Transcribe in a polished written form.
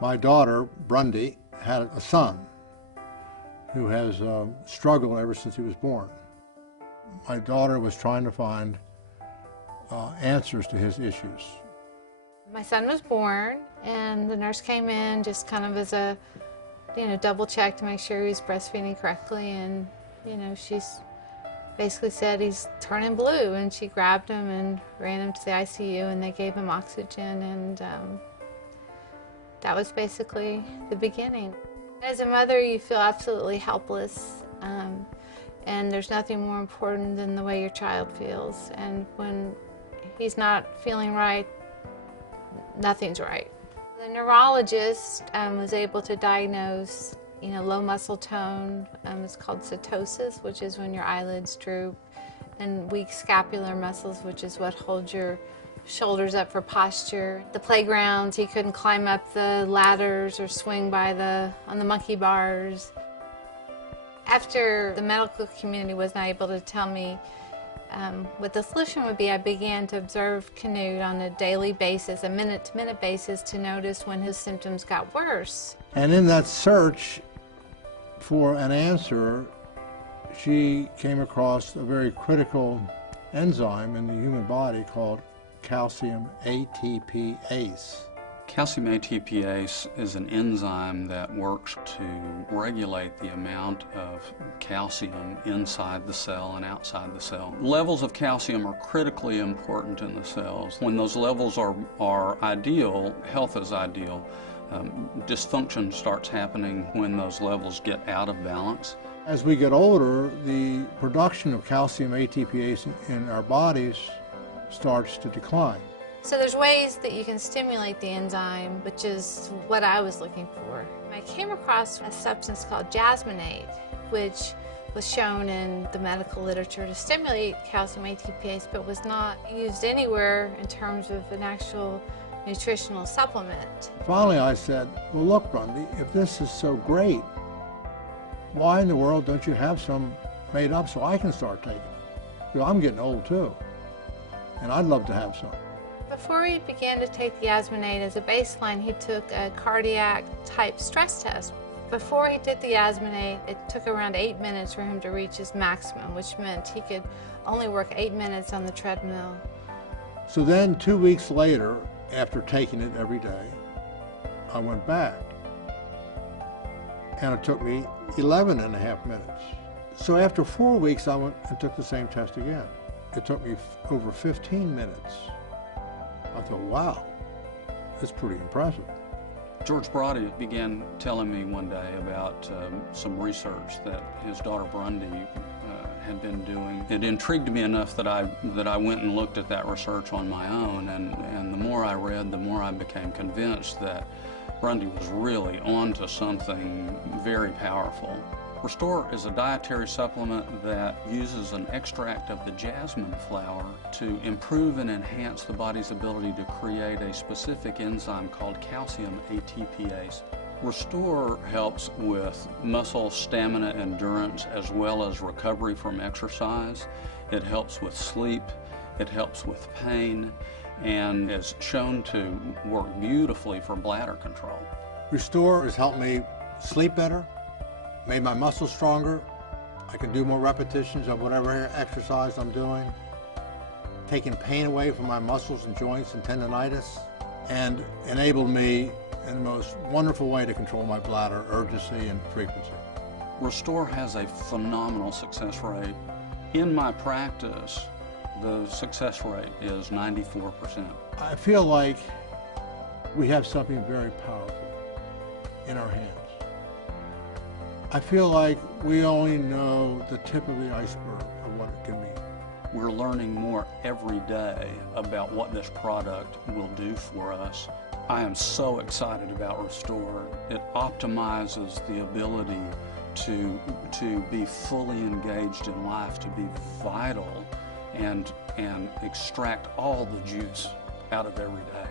My daughter, Brundy, had a son who has struggled ever since he was born. My daughter was trying to find answers to his issues. My son was born, and the nurse came in just kind of as a, double check to make sure he was breastfeeding correctly, and, she's basically said he's turning blue, and she grabbed him and ran him to the ICU, and they gave him oxygen, and that was basically the beginning. As a mother, you feel absolutely helpless, and there's nothing more important than the way your child feels, and when he's not feeling right, nothing's right. The neurologist was able to diagnose, low muscle tone. It's called setosis, which is when your eyelids droop, and weak scapular muscles, which is what holds your shoulders up for posture. The playgrounds, he couldn't climb up the ladders or swing on the monkey bars. After the medical community was not able to tell me what the solution would be, I began to observe Canute on a daily basis, a minute-to-minute basis, to notice when his symptoms got worse. And in that search for an answer, she came across a very critical enzyme in the human body called calcium ATPase. Calcium ATPase is an enzyme that works to regulate the amount of calcium inside the cell and outside the cell. Levels of calcium are critically important in the cells. When those levels are ideal, health is ideal. Dysfunction starts happening when those levels get out of balance. As we get older, the production of calcium ATPase in our bodies starts to decline. So there's ways that you can stimulate the enzyme, which is what I was looking for. I came across a substance called jasmonate, which was shown in the medical literature to stimulate calcium ATPase, but was not used anywhere in terms of an actual nutritional supplement. Finally, I said, well, look, Brundy, if this is so great, why in the world don't you have some made up so I can start taking it? Because I'm getting old too, and I'd love to have some. Before he began to take the jasmonate as a baseline, he took a cardiac type stress test. Before he did the jasmonate, it took around 8 minutes for him to reach his maximum, which meant he could only work 8 minutes on the treadmill. So then 2 weeks later, after taking it every day, I went back, and it took me 11 and a half minutes. So after 4 weeks, I went and took the same test again. It took me over 15 minutes. I thought, wow, that's pretty impressive. George Brody began telling me one day about some research that his daughter Brundy had been doing. It intrigued me enough that I went and looked at that research on my own, and the more I read, the more I became convinced that Brundy was really onto something very powerful. ReStor is a dietary supplement that uses an extract of the jasmine flower to improve and enhance the body's ability to create a specific enzyme called calcium ATPase. ReStor helps with muscle stamina endurance as well as recovery from exercise. It helps with sleep, it helps with pain, and is shown to work beautifully for bladder control. ReStor has helped me sleep better, made my muscles stronger. I can do more repetitions of whatever exercise I'm doing, taking pain away from my muscles and joints and tendonitis, and enabled me in the most wonderful way to control my bladder urgency and frequency. ReStor has a phenomenal success rate. In my practice, the success rate is 94%. I feel like we have something very powerful in our hands. I feel like we only know the tip of the iceberg of what it can mean. We're learning more every day about what this product will do for us. I am so excited about ReStor. It optimizes the ability to be fully engaged in life, to be vital, and extract all the juice out of every day.